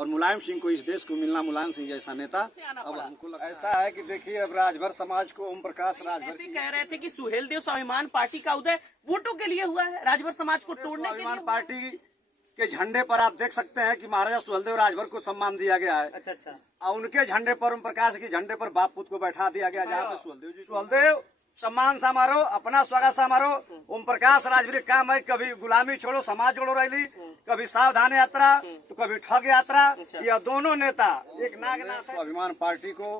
और मुलायम सिंह को इस देश को मिलना, मुलायम सिंह जैसा नेता। अब हमको ऐसा है कि देखिए, अब राजभर समाज को ओम प्रकाश राजभर ऐसे कह रहे थे कि सुहेलदेव स्वाभिमान पार्टी का उदय वोटों के लिए हुआ है, राजभर समाज को तोड़ने के लिए। स्वाभिमान पार्टी के झंडे पर आप देख सकते हैं कि महाराजा सुहेलदेव राजभर को सम्मान दिया गया है। अच्छा। और उनके झंडे पर, ओम प्रकाश के झंडे पर बाप पुत को बैठा दिया गया, जहाँ पे सुहेलदेव सम्मान समारोह, अपना स्वागत समारोह। ओम प्रकाश राजभर का काम है, कभी गुलामी छोड़ो समाज जोड़ो रैली, कभी सावधान यात्रा, तो कभी ठग यात्रा। यह दोनों नेता एक नागनाथ। स्वाभिमान पार्टी को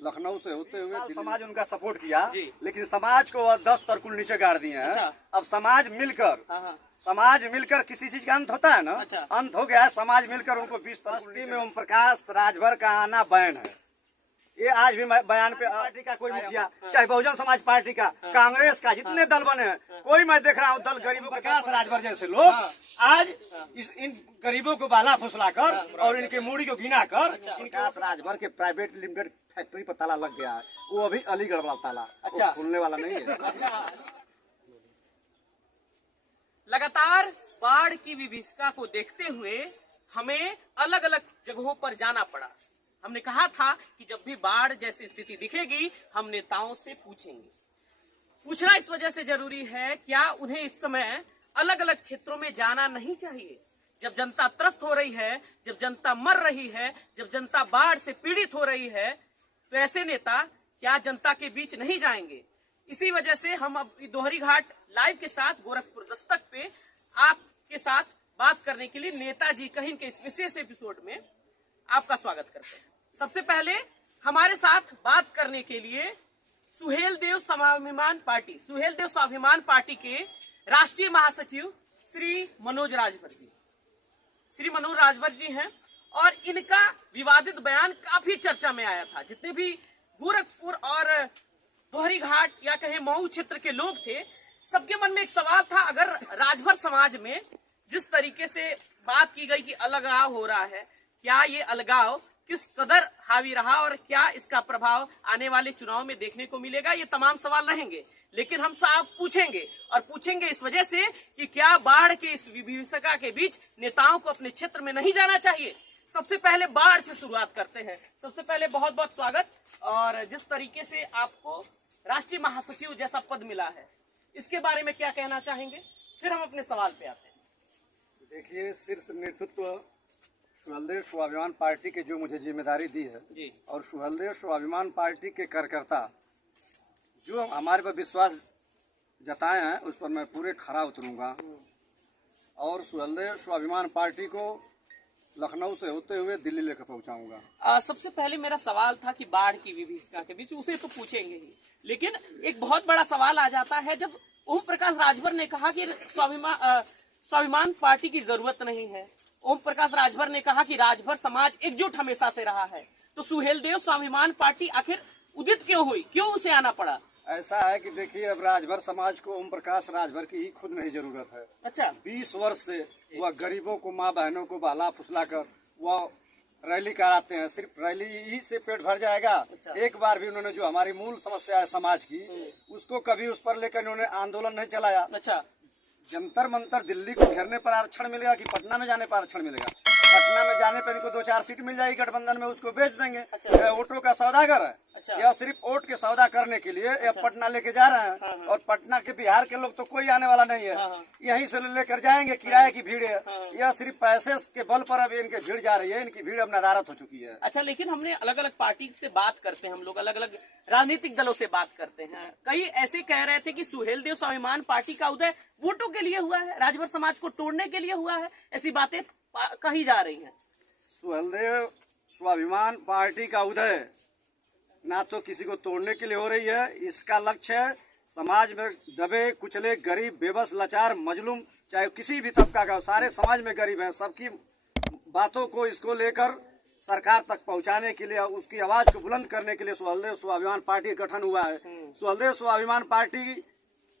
लखनऊ से होते हुए समाज उनका सपोर्ट किया, लेकिन समाज को 10 तरकुल नीचे गाड़ दिए हैं। अब समाज मिलकर किसी चीज का अंत होता है ना, अंत हो गया है। समाज मिलकर उनको 20 तरकुल में ओम प्रकाश राजभर का आना बैन है। ये आज भी बयान पे पार्टी का कोई मुखिया, चाहे बहुजन समाज पार्टी का, कांग्रेस का, जितने दल बने हैं, कोई मैं देख रहा हूँ दल गरीबों प्रकाश राजभर जैसे लोग आज इन गरीबों को बाला फुसला कर और इनके मूड़ी को गिना कर इनके राजभर के प्राइवेट लिमिटेड फैक्ट्री पर ताला लग गया है। वो अभी अलीगढ़ वाला ताला खुलने वाला नहीं है। लगातार बाढ़ की विभीषिका को देखते हुए हमें अलग अलग जगहों पर जाना पड़ा। हमने कहा था कि जब भी बाढ़ जैसी स्थिति दिखेगी हम नेताओं से पूछेंगे। पूछना इस वजह से जरूरी है, क्या उन्हें इस समय अलग अलग क्षेत्रों में जाना नहीं चाहिए? जब जनता त्रस्त हो रही है, जब जनता मर रही है, जब जनता बाढ़ से पीड़ित हो रही है, तो ऐसे नेता क्या जनता के बीच नहीं जाएंगे? इसी वजह से हम अब दोहरी घाट लाइव के साथ गोरखपुर दस्तक पे आपके साथ बात करने के लिए नेताजी कहिन के इस विशेष एपिसोड में आपका स्वागत करते हैं। सबसे पहले हमारे साथ बात करने के लिए सुहेलदेव स्वाभिमान पार्टी के राष्ट्रीय महासचिव श्री मनोज राजभर जी हैं और इनका विवादित बयान काफी चर्चा में आया था। जितने भी गोरखपुर और दोहरी घाट या कहे मऊ क्षेत्र के लोग थे, सबके मन में एक सवाल था, अगर राजभर समाज में जिस तरीके से बात की गई कि अलगाव हो रहा है, क्या ये अलगाव किस कदर हावी रहा और क्या इसका प्रभाव आने वाले चुनाव में देखने को मिलेगा? ये तमाम सवाल रहेंगे, लेकिन हम साफ पूछेंगे इस वजह से कि क्या बाढ़ के इस विभीषिका के बीच नेताओं को अपने क्षेत्र में नहीं जाना चाहिए? सबसे पहले बाढ़ से शुरुआत करते हैं। सबसे पहले बहुत बहुत स्वागत। और जिस तरीके से आपको राष्ट्रीय महासचिव जैसा पद मिला है, इसके बारे में क्या कहना चाहेंगे? फिर हम अपने सवाल पे आते हैं। देखिए, शीर्ष नेतृत्व सुहेलदेव स्वाभिमान पार्टी के जो मुझे जिम्मेदारी दी है जी, और सुहेलदेव स्वाभिमान पार्टी के कार्यकर्ता जो हमारे पर विश्वास जताए हैं, उस पर मैं पूरे खरा उतरूंगा और सुहेलदेव स्वाभिमान पार्टी को लखनऊ से होते हुए दिल्ली लेकर पहुंचाऊंगा। सबसे पहले मेरा सवाल था कि बाढ़ की विभीषिका के बीच, उसे तो पूछेंगे ही, लेकिन एक बहुत बड़ा सवाल आ जाता है जब ओम प्रकाश राजभर ने कहा कि स्वाभिमान पार्टी की जरूरत नहीं है। ओम प्रकाश राजभर ने कहा कि राजभर समाज एकजुट हमेशा से रहा है, तो सुहेलदेव स्वाभिमान पार्टी आखिर उदित क्यों हुई, क्यों उसे आना पड़ा? ऐसा है कि देखिए, अब राजभर समाज को ओम प्रकाश राजभर की ही खुद नहीं जरूरत है। अच्छा, 20 वर्ष से वह गरीबों को, माँ बहनों को बहला फुसला कर वह रैली कराते हैं। सिर्फ रैली ही से पेट भर जाएगा? अच्छा। एक बार भी उन्होंने जो हमारी मूल समस्या है समाज की, उसको कभी उस पर लेकर उन्होंने आंदोलन नहीं चलाया। अच्छा, जंतर मंतर दिल्ली को घेरने पर आरक्षण मिलेगा कि पटना में जाने पर आरक्षण मिलेगा? पटना में जाने पर इनको 2-4 सीट मिल जाएगी गठबंधन में, उसको बेच देंगे। अच्छा। वोटों का सौदागर है। अच्छा। यह सिर्फ वोट के सौदा करने के लिए यह पटना लेके जा रहे हैं। और पटना के बिहार के लोग तो कोई आने वाला नहीं है, यहीं से लेकर जाएंगे, किराए की भीड़ है। यह सिर्फ पैसे के बल पर अब इनकी भीड़ जा रही है, इनकी भीड़ अब नदारत हो चुकी है। अच्छा, लेकिन हमने अलग अलग पार्टी से बात करते हैं, हम लोग अलग अलग राजनीतिक दलों से बात करते हैं, कई ऐसे कह रहे थे कि सुहेलदेव स्वाभिमान पार्टी का उदय वोटों के लिए हुआ है, राजभर समाज को तोड़ने के लिए हुआ है, ऐसी बातें कही जा रही हैं। सुहेलदेव स्वाभिमान पार्टी का उदय ना तो किसी को तोड़ने के लिए हो रही है, इसका लक्ष्य है समाज में दबे कुचले गरीब, बेबस, लाचार, मजलूम, चाहे किसी भी तबका का, सारे समाज में गरीब हैं, सबकी बातों को इसको लेकर सरकार तक पहुंचाने के लिए, उसकी आवाज को बुलंद करने के लिए सुहेलदेव स्वाभिमान पार्टी का गठन हुआ है। सुहेलदेव स्वाभिमान पार्टी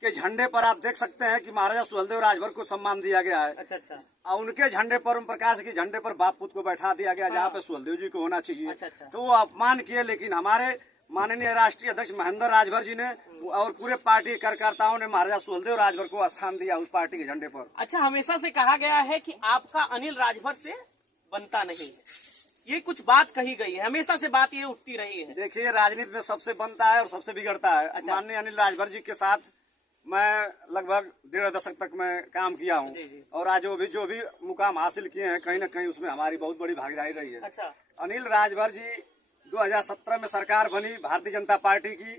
के झंडे पर आप देख सकते हैं कि महाराजा सुहेलदेव राजभर को सम्मान दिया गया है। अच्छा। और उनके झंडे पर, ओम प्रकाश के झंडे पर बाप पुत को बैठा दिया गया, जहाँ पे सुहेलदेव जी को होना चाहिए। अच्छा। तो वो अपमान किए, लेकिन हमारे माननीय राष्ट्रीय अध्यक्ष महेंद्र राजभर जी ने और पूरे पार्टी कार्यकर्ताओं ने महाराजा सुहेलदेव राजभर को स्थान दिया उस पार्टी के झंडे पर। अच्छा, हमेशा से कहा गया है कि आपका अनिल राजभर से बनता नहीं है। ये कुछ बात कही गई है, हमेशा से बात ये उठती रही है। देखिए, राजनीति में सबसे बनता है और सबसे बिगड़ता है। अच्छा। माननीय अनिल राजभर जी के साथ मैं लगभग 1.5 दशक तक मैं काम किया हूँ, और आज जो भी मुकाम हासिल किए हैं, कहीं न कहीं उसमें हमारी बहुत बड़ी भागीदारी रही है। अच्छा। अनिल राजभर जी 2017 में सरकार बनी भारतीय जनता पार्टी की,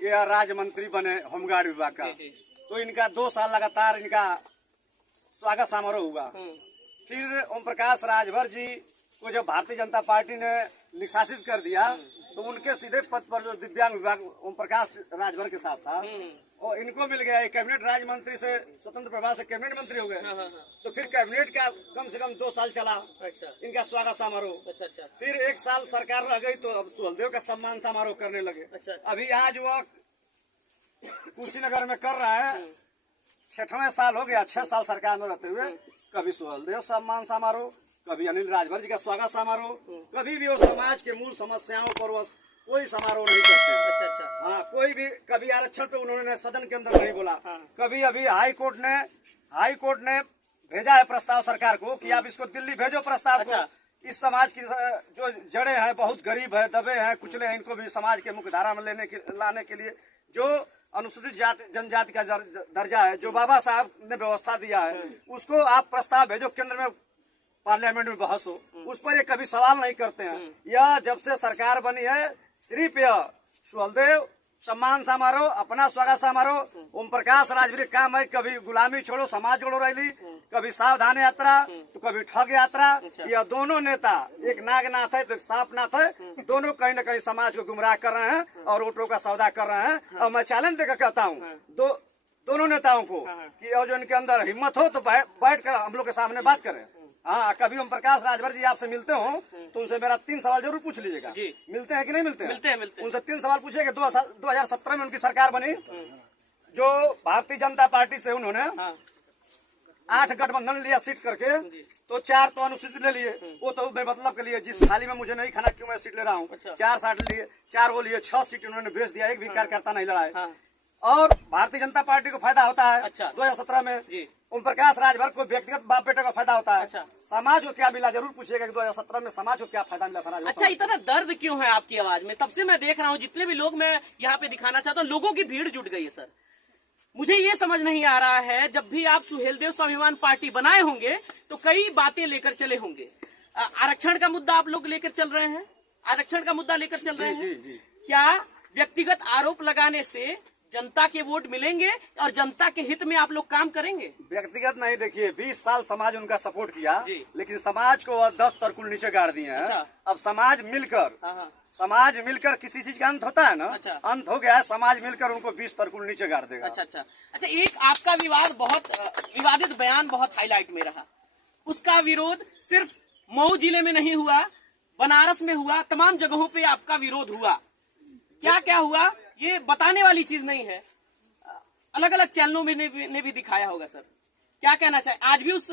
ये राज्य मंत्री बने होमगार्ड विभाग का। तो इनका 2 साल लगातार इनका स्वागत समारोह हुआ। फिर ओम प्रकाश राजभर जी को जब भारतीय जनता पार्टी ने निष्कासित कर दिया, तो उनके सीधे पद पर जो दिव्यांग विभाग ओम प्रकाश राजभर के साथ था, और इनको मिल गया एक कैबिनेट राज्य मंत्री से स्वतंत्र प्रभाव से कैबिनेट मंत्री हो गए। तो फिर कैबिनेट का कम से कम 2 साल चला इनका स्वागत समारोह। फिर 1 साल सरकार रह गई, तो अब सुहेलदेव का सम्मान समारोह करने लगे। अभी आज वह कुशीनगर में कर रहा है, 6वां साल हो गया, 6 साल सरकार में रहते हुए कभी सुहेलदेव सम्मान समारोह, कभी अनिल राजभर जी का स्वागत समारोह, कभी भी वो समाज के मूल समस्याओं पर वो कोई समारोह नहीं करते। हाँ, कोई भी कभी आरक्षण पे उन्होंने सदन के अंदर नहीं बोला। कभी अभी हाई कोर्ट ने भेजा है प्रस्ताव सरकार को कि आप इसको दिल्ली भेजो प्रस्ताव को। इस समाज की जो जड़ें हैं, बहुत गरीब है, दबे हैं, कुचले हैं, इनको भी समाज के मुख्य धारा में लाने के लिए जो अनुसूचित जाति जनजाति का दर्जा है, जो बाबा साहब ने व्यवस्था दिया है, उसको आप प्रस्ताव भेजो, केंद्र में पार्लियामेंट में बहस हो। उस पर ये कभी सवाल नहीं करते हैं। यह जब से सरकार बनी है, सिर्फ यह सुहेलदेव सम्मान समारोह, अपना स्वागत समारोह, ओम प्रकाश राजभर काम है, कभी गुलामी छोड़ो समाज जोड़ो रैली, कभी सावधान यात्रा, तो कभी ठग यात्रा। यह दोनों नेता, एक नागनाथ है तो एक सांपनाथ है, दोनों कहीं न कहीं समाज को गुमराह कर रहे हैं और वोटों का सौदा कर रहे हैं। और मैं चैलेंज देकर कहता हूँ दोनों नेताओं को कि और जो इनके अंदर हिम्मत हो तो बैठ कर हम लोग के सामने बात करें। हाँ, कभी ओम प्रकाश राजभर जी आपसे मिलते हो तो उनसे मेरा 3 सवाल जरूर पूछ लीजिएगा। मिलते हैं कि नहीं मिलते हैं? मिलते हैं। उनसे 3 सवाल पूछिएगा। 2017 में उनकी सरकार बनी, जो भारतीय जनता पार्टी से उन्होंने 8 गठबंधन लिया सीट करके, तो 4 तो अनुसूचित ले लिए, वो तो बेमतलब के लिए, जिस थाली में मुझे नहीं खाना क्यों मैं सीट ले रहा हूँ। 4 सीट लिए, 4 वो लिए, 6 सीट उन्होंने बेच दिया, एक भी कार्यकर्ता नहीं लड़ा है। और भारतीय जनता पार्टी को फायदा होता है। 2017 में ओम प्रकाश राजभर को व्यक्तिगत बाप बेटे का फायदा होता है। समाज को क्या मिला, जरूर पूछिएगा कि 2017 में समाज को क्या फायदा मिला था। अच्छा, इतना दर्द क्यों है आपकी आवाज में? तब से मैं देख रहा हूँ, जितने भी लोग मैं यहाँ पे दिखाना चाहता हूँ, लोगों की भीड़ जुट गई है। सर, मुझे ये समझ नहीं आ रहा है, जब भी आप सुहेलदेव स्वाभिमान पार्टी बनाए होंगे तो कई बातें लेकर चले होंगे। आरक्षण का मुद्दा आप लोग लेकर चल रहे हैं, आरक्षण का मुद्दा लेकर चल रहे हैं। क्या व्यक्तिगत आरोप लगाने से जनता के वोट मिलेंगे और जनता के हित में आप लोग काम करेंगे? व्यक्तिगत नहीं, देखिए 20 साल समाज उनका सपोर्ट किया, लेकिन समाज को 10 तरकुल नीचे गाड़ दिए हैं। अब समाज मिलकर किसी चीज का अंत होता है ना। अंत हो गया है, समाज मिलकर उनको 20 तरकुल नीचे गाड़ देगा। अच्छा, एक आपका विवाद, बहुत विवादित बयान बहुत हाईलाइट में रहा। उसका विरोध सिर्फ मऊ जिले में नहीं हुआ, बनारस में हुआ, तमाम जगहों पे आपका विरोध हुआ। क्या क्या हुआ ये बताने वाली चीज नहीं है, अलग अलग चैनलों में ने भी दिखाया होगा। सर, क्या कहना चाहिए? आज भी उस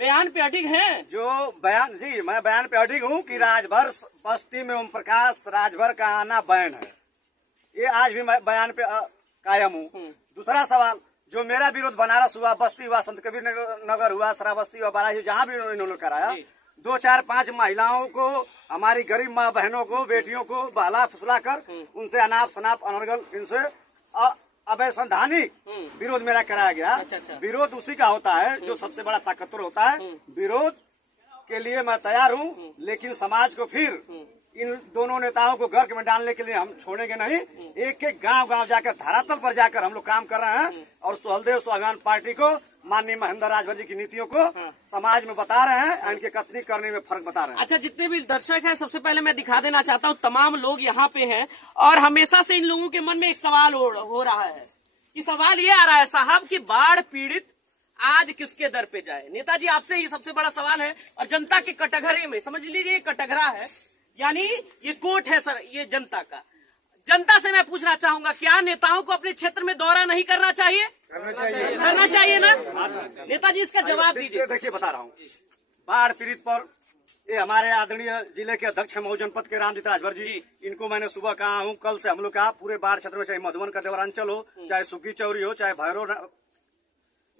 बयान पे अडिग हैं? जो बयान, जी मैं बयान पे अडिग हूँ कि राजभर बस्ती में ओम प्रकाश राजभर का आना बैन है, ये आज भी मैं बयान पे कायम हूँ। दूसरा सवाल, जो मेरा विरोध बनारस हुआ, बस्ती हुआ, संत कबीर नगर हुआ, श्रावस्ती हुआ, बाराही, जहाँ भी इन्होंने कराया, 2, 4, 5 महिलाओं को, हमारी गरीब माँ बहनों को, बेटियों को बहला फुसला कर उनसे अनाप शनाप अनर्गल, इनसे अवैसंवैधानिक विरोध मेरा कराया गया। विरोध उसी का होता है जो सबसे बड़ा ताकतवर होता है। विरोध के लिए मैं तैयार हूँ, लेकिन समाज को फिर इन दोनों नेताओं को गर्क में डालने के लिए हम छोड़ेंगे नहीं। एक एक गांव जाकर, धरातल पर जाकर हम लोग काम कर रहे हैं और सुहेलदेव स्वाभिमान पार्टी को, माननीय महेंद्र राजभर जी की नीतियों को समाज में बता रहे हैं, इनके कथनी करने में फर्क बता रहे हैं। अच्छा, जितने भी दर्शक हैं, सबसे पहले मैं दिखा देना चाहता हूँ, तमाम लोग यहाँ पे हैं और हमेशा से इन लोगों के मन में एक सवाल हो रहा है। ये सवाल ये आ रहा है साहब कि बाढ़ पीड़ित आज किसके दर पे जाए? नेताजी, आपसे ये सबसे बड़ा सवाल है। और जनता के कटघरे में, समझ लीजिए ये कटघरा है, यानी ये कोर्ट है सर, ये जनता का। जनता से मैं पूछना चाहूंगा, क्या नेताओं को अपने क्षेत्र में दौरा नहीं करना चाहिए? करना चाहिए ना? नेताजी, इसका जवाब दीजिए। देखिए, बता रहा हूँ, बाढ़ पीड़ित पर ये हमारे आदरणीय जिले के अध्यक्ष मऊ जनपद के रामजीत राजभर जी, इनको मैंने सुबह कहा हूँ, कल से हम लोग कहा पूरे बाढ़ क्षेत्र में, चाहे मधुबन का देवरांचल हो, चाहे सुग्गी चौरी हो, चाहे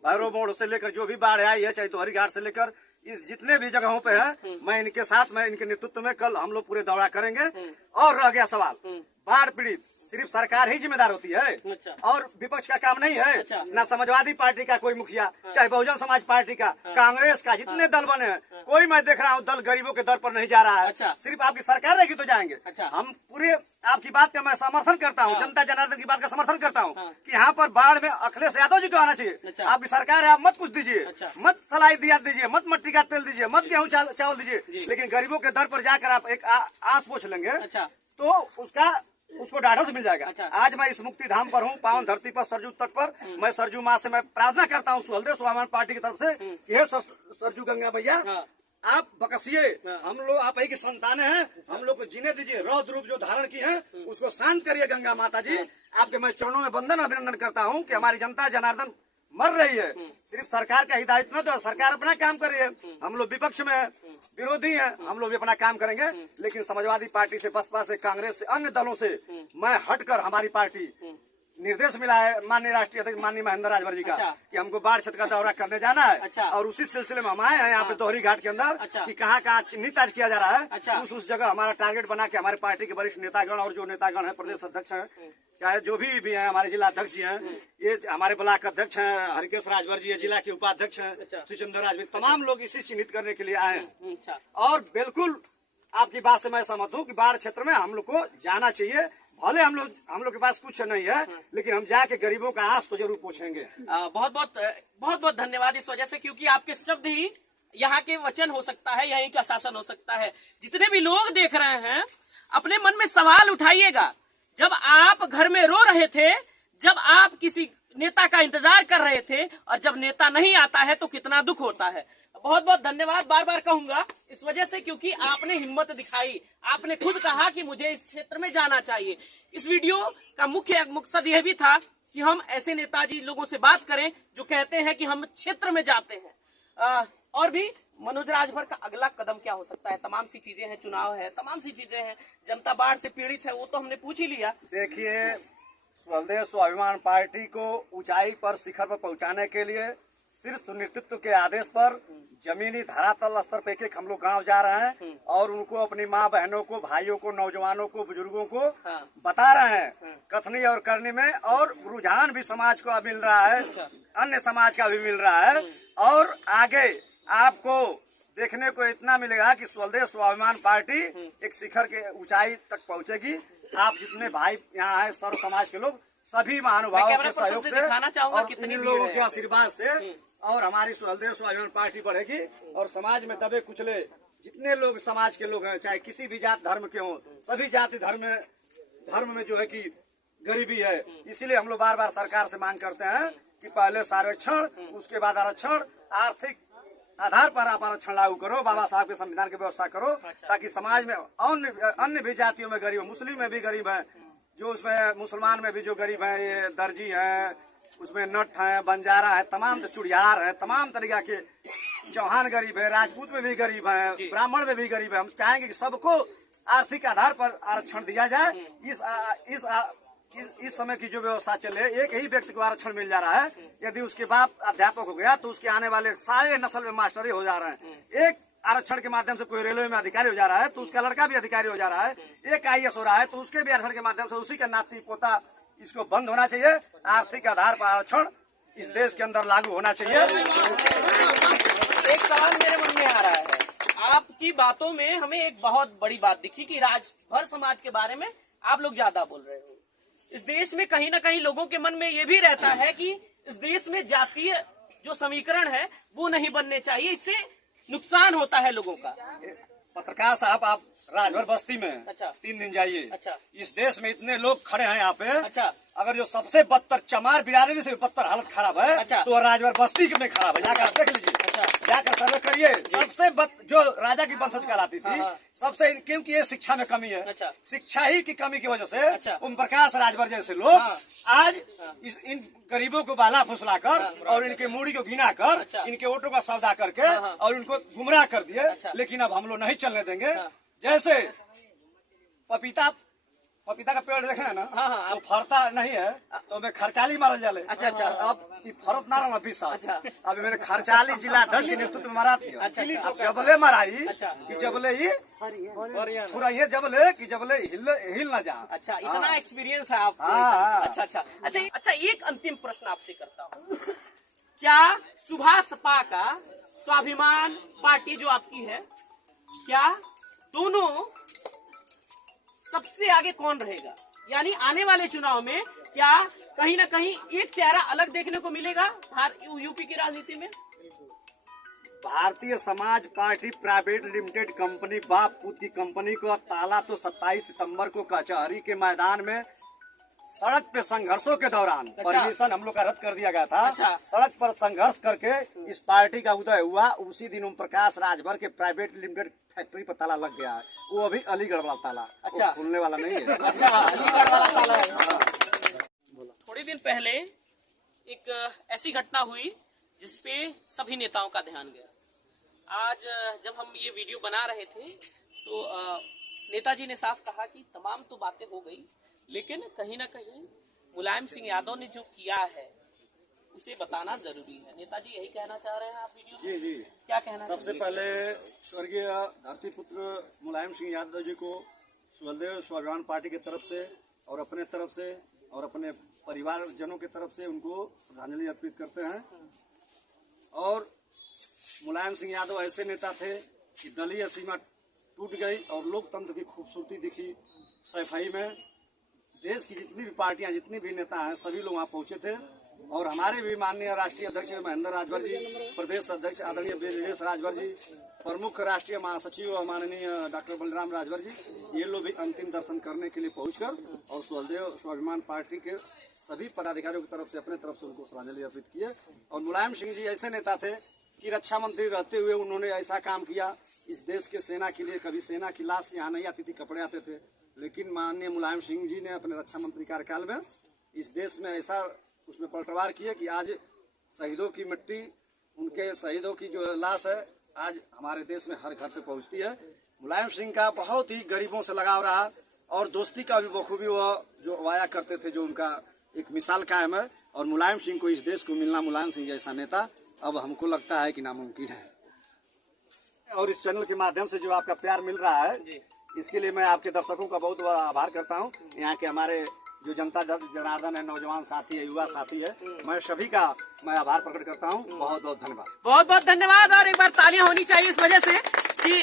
भैरव मोड़ से लेकर जो भी बाढ़ आई है, चाहे दोहरी घाट से लेकर इस जितने भी जगहों पे है मैं इनके साथ, मैं इनके नेतृत्व में कल हम लोग पूरे दौरा करेंगे। और रह गया सवाल बाढ़ पीड़ित, सिर्फ सरकार ही जिम्मेदार होती है अच्छा। और विपक्ष का काम नहीं है। अच्छा। ना समाजवादी पार्टी का कोई मुखिया, चाहे बहुजन समाज पार्टी का, कांग्रेस का, जितने दल बने हैं, कोई मैं देख रहा हूँ दल गरीबों के दर पर नहीं जा रहा है। अच्छा। सिर्फ आपकी सरकार रहेगी तो जाएंगे। अच्छा। हम पूरे आपकी बात का मैं समर्थन करता हूँ, जनता जनार्दन की बात का समर्थन करता हूँ कि यहाँ पर बाढ़ में अखिलेश यादव जी को आना चाहिए। अच्छा। आपकी सरकार है, आप मत कुछ दीजिए, अच्छा। मत सलाई दिया दीजिए, मत मट्टी का तेल दीजिए, मत गेहूँ चावल दीजिए, लेकिन गरीबों के दर पर जाकर आप एक आस पोछ लेंगे अच्छा। तो उसको ढाढ़स मिल जाएगा। अच्छा। आज मैं इस मुक्ति धाम पर हूँ, पावन धरती पर, सरजू तट पर। मैं सरजू माँ से मैं प्रार्थना करता हूँ सुहलदेव स्वाभिमान पार्टी की तरफ से कि हे सरजू गंगा भैया, आप बकसिए, हम लोग आप ही की संतानें हैं, हम लोग को जीने दीजिए। रौद्र रूप जो धारण की है उसको शांत करिए गंगा माता जी। आपके मैं चरणों में वंदन अभिनंदन करता हूँ कि हमारी जनता जनार्दन मर रही है। सिर्फ सरकार का हिदायत न दो, सरकार अपना काम कर रही है, हम लोग विपक्ष में विरोधी हैं, हम लोग भी अपना काम करेंगे। लेकिन समाजवादी पार्टी से, बसपा से, कांग्रेस से, अन्य दलों से मैं हटकर हमारी पार्टी निर्देश मिला है माननीय राष्ट्रीय अध्यक्ष माननीय महेंद्र राजभर जी का अच्छा। कि हमको बाढ़ क्षेत्र का दौरा करने जाना है। अच्छा। और उसी सिलसिले में हम आए हैं यहाँ पे दोहरी घाट के अंदर। अच्छा। कि कहाँ कहाँ चिन्हित आज किया जा रहा है। अच्छा। उस जगह हमारा टारगेट बना के हमारे पार्टी के वरिष्ठ नेतागण और जो नेतागण है, प्रदेश अध्यक्ष हैं, चाहे जो भी हैं, हमारे जिला अध्यक्ष जी हैं, ये हमारे ब्लॉक अध्यक्ष हैं, हरिकेश राजभर जी, जिला के उपाध्यक्ष हैं, सुचंद्र राजभर, तमाम लोग इसी चिन्हित करने के लिए आए हैं। अच्छा। और बिल्कुल आपकी बात से मैं सहमत हूँ कि बाढ़ क्षेत्र में हम लोग को जाना चाहिए। भले हम लोग के पास कुछ नहीं है, लेकिन हम जाके गरीबों का आस तो जरूर पूछेंगे। बहुत बहुत धन्यवाद इस वजह से, क्योंकि आपके शब्द ही यहाँ के वचन हो सकता है, यहीं का शासन हो सकता है। जितने भी लोग देख रहे हैं, अपने मन में सवाल उठाइएगा। जब आप घर में रो रहे थे, जब आप किसी नेता का इंतजार कर रहे थे, और जब नेता नहीं आता है तो कितना दुख होता है। बहुत बहुत धन्यवाद बार बार कहूंगा इस वजह से, क्योंकि आपने हिम्मत दिखाई, आपने खुद कहा कि मुझे इस क्षेत्र में जाना चाहिए। इस वीडियो का मुख्य मकसद यह भी था कि हम ऐसे नेताजी लोगों से बात करें जो कहते हैं कि हम क्षेत्र में जाते हैं। और भी मनोज राजभर का अगला कदम क्या हो सकता है? तमाम सी चीजें हैं, चुनाव है, तमाम सी चीजें हैं, जनता बाढ़ से पीड़ित है, वो तो हमने पूछ ही लिया। देखिए, सुहलदेव स्वाभिमान पार्टी को ऊंचाई पर, शिखर पर पहुंचाने के लिए शीर्ष नेतृत्व के आदेश पर जमीनी धरातल स्तर पे एक हम लोग गाँव जा रहे हैं और उनको, अपनी माँ बहनों को, भाइयों को, नौजवानों को, बुजुर्गों को बता रहे हैं कथनी और करनी में। और रुझान भी समाज को मिल रहा है, अन्य समाज का भी मिल रहा है। और आगे आपको देखने को इतना मिलेगा कि सुहलदेव स्वाभिमान पार्टी एक शिखर के ऊंचाई तक पहुंचेगी। आप जितने भाई यहाँ है, सर्व समाज के लोग, सभी महानुभावों के सहयोग से और इन लोगों के आशीर्वाद से और हमारी सुहलदेव स्वाभिमान पार्टी बढ़ेगी। और समाज में दबे कुचले जितने लोग समाज के लोग हैं, चाहे किसी भी जात धर्म के हों, सभी जाति धर्म में जो है कि गरीबी है। इसीलिए हम लोग बार बार सरकार से मांग करते हैं कि पहले सर्वेक्षण, उसके बाद आरक्षण, आर्थिक आधार पर आप आरक्षण लागू करो, बाबा साहब के संविधान की व्यवस्था करो, ताकि समाज में अन्य भी जातियों में गरीब है, मुस्लिम में भी गरीब है, जो उसमें मुसलमान में भी जो गरीब है, ये दर्जी है, उसमें नट है, बंजारा है, तमाम चुड़ियार है, तमाम तरीका के, चौहान गरीब है, राजपूत में भी गरीब है, ब्राह्मण में भी गरीब है। हम चाहेंगे कि सबको आर्थिक आधार पर आरक्षण दिया जाए। इस समय की जो व्यवस्था चले, एक ही व्यक्ति को आरक्षण मिल जा रहा है। यदि उसके बाप अध्यापक हो गया तो उसके आने वाले सारे नस्ल में मास्टर ही हो जा रहे हैं। एक आरक्षण के माध्यम से कोई रेलवे में अधिकारी हो जा रहा है तो उसका लड़का भी अधिकारी हो जा रहा है। एक IAS हो रहा है तो उसके भी आरक्षण के माध्यम से उसी का नाती पोता, इसको बंद होना चाहिए। आर्थिक आधार पर आरक्षण इस देश के अंदर लागू होना चाहिए। एक सवाल मेरे मन में आ रहा है, आपकी बातों में हमें एक बहुत बड़ी बात दिखी कि राजभर समाज के बारे में आप लोग ज्यादा बोल रहे हो। इस देश में कहीं ना कहीं लोगों के मन में ये भी रहता है कि इस देश में जातीय जो समीकरण है वो नहीं बनने चाहिए, इससे नुकसान होता है लोगों का। पत्रकार साहब, आप राजभर बस्ती में 3 दिन जाइए। इस देश में इतने लोग खड़े हैं यहाँ पे। अगर जो सबसे बदतर चमार बिरादरी से बदतर हालत खराब है तो राजभर बस्ती में खराब है। जाकर देख लीजिए, जाकर सर्वे करिए। सबसे जो राजा की वंशज कहलाती थी, सबसे, क्योंकि ये शिक्षा में कमी है। शिक्षा ही की कमी की वजह से ओम प्रकाश राजभर जैसे लोग आज इन गरीबों को बाला फुसलाकर और इनके मूड़ी को घिना कर, इनके वोटों का सौदा करके और इनको गुमराह कर दिए। लेकिन अब हम लोग नहीं चलने देंगे। जैसे पपीता का पेड़ देखे है ना, हाँ, हाँ, तो फरता नहीं है तो हमें खर्चाली मारल जाले। अच्छा, अच्छा। अब ये फरत ना रहा 20 साल। अच्छा। अब मैंने खर्चाली जिला 10 के नेतृत्व में मरा थी। अच्छा, अच्छा। अब जबले मराई अच्छा। कि जबले ही पूरा ये जबले कि जबले हिल ना जा। अच्छा, इतना एक्सपीरियंस है आपको। हाँ। अच्छा अच्छा अच्छा अच्छा, एक अंतिम प्रश्न आपसे करता हूँ। क्या सुभाष सपा का स्वाभिमान पार्टी जो आपकी है, क्या दोनों सबसे आगे कौन रहेगा? यानी आने वाले चुनाव में क्या कहीं ना कहीं एक चेहरा अलग देखने को मिलेगा यूपी की राजनीति में? Bharatiya Samaj party private limited company बाप पुत की कंपनी को ताला तो 27 सितंबर को कचहरी के मैदान में सड़क पे संघर्षों के दौरान परमिशन हम लोग का रद्द कर दिया गया था। अच्छा। सड़क पर संघर्ष करके इस पार्टी का उदय हुआ। उसी दिन ओम प्रकाश राजभर के प्राइवेट लिमिटेड फैक्ट्री पर ताला लग गया है। वो अभी अलीगढ़ वाला ताला, अच्छा। वो खुलने वाला नहीं है। अच्छा, अलीगढ़ वाला ताला है। थोड़ी दिन पहले एक ऐसी घटना हुई जिसपे सभी नेताओं का ध्यान गया। आज जब हम ये वीडियो बना रहे थे तो नेताजी ने साफ कहा कि तमाम तो बातें हो गई, लेकिन कहीं ना कहीं मुलायम सिंह यादव ने जो किया है उसे बताना जरूरी है। नेताजी यही कहना चाह रहे हैं आप वीडियो में? जी। क्या कहना? सबसे पहले स्वर्गीय धरती पुत्र मुलायम सिंह यादव जी को सुहलदेव स्वाभिमान पार्टी की तरफ से और अपने तरफ से और अपने परिवारजनों की तरफ से उनको श्रद्धांजलि अर्पित करते हैं। और मुलायम सिंह यादव ऐसे नेता थे कि दलीय सीमा टूट गई और लोकतंत्र की खूबसूरती दिखी सफाई में। देश की जितनी भी पार्टियां, जितने भी नेता हैं, सभी लोग वहां पहुंचे थे। और हमारे भी माननीय राष्ट्रीय अध्यक्ष महेंद्र राजभर जी, प्रदेश अध्यक्ष आदरणीय ब्रजेश राजभर जी, प्रमुख राष्ट्रीय महासचिव माननीय डॉक्टर बलराम राजभर जी, ये लोग भी अंतिम दर्शन करने के लिए पहुंचकर और सुहलदेव स्वाभिमान पार्टी के सभी पदाधिकारियों की तरफ से अपने तरफ से उनको श्रद्धांजलि अर्पित किए। और मुलायम सिंह जी ऐसे नेता थे कि रक्षा मंत्री रहते हुए उन्होंने ऐसा काम किया इस देश के सेना के लिए। कभी सेना की लाश यहाँ नहीं आती थी, कपड़े आते थे, लेकिन माननीय मुलायम सिंह जी ने अपने रक्षा मंत्री कार्यकाल में इस देश में ऐसा उसमें पलटवार किया कि आज शहीदों की मिट्टी, उनके शहीदों की जो लाश है आज हमारे देश में हर घर पे पहुंचती है। मुलायम सिंह का बहुत ही गरीबों से लगाव रहा और दोस्ती का भी बखूबी वह जो वाया करते थे, जो उनका एक मिसाल कायम है। और मुलायम सिंह को इस देश को मिलना, मुलायम सिंह जैसा नेता अब हमको लगता है कि नामुमकिन है। और इस चैनल के माध्यम से जो आपका प्यार मिल रहा है, इसके लिए मैं आपके दर्शकों का बहुत बहुत आभार करता हूं। यहाँ के हमारे जो जनता जनार्दन है, नौजवान साथी है, युवा साथी है, मैं सभी का मैं आभार प्रकट करता हूं। बहुत बहुत धन्यवाद। बहुत बहुत धन्यवाद। और एक बार तालियां होनी चाहिए इस वजह से कि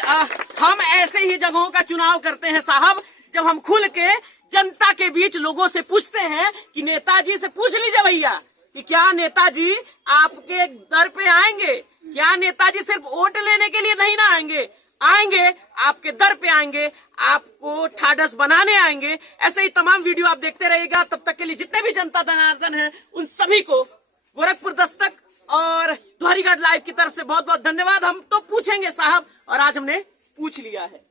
हम ऐसे ही जगहों का चुनाव करते हैं साहब, जब हम खुल के जनता के बीच लोगों से पूछते हैं कि नेताजी से पूछ लीजिए भैया कि क्या नेताजी आपके दर पे आएंगे? क्या नेताजी सिर्फ वोट लेने के लिए नहीं ना आएंगे? आएंगे, आपके दर पे आएंगे, आपको ठाडस बनाने आएंगे। ऐसे ही तमाम वीडियो आप देखते रहिएगा। तब तक के लिए जितने भी जनता जनार्दन हैं उन सभी को गोरखपुर दस्तक और द्वारीगढ़ लाइव की तरफ से बहुत बहुत धन्यवाद। हम तो पूछेंगे साहब, और आज हमने पूछ लिया है।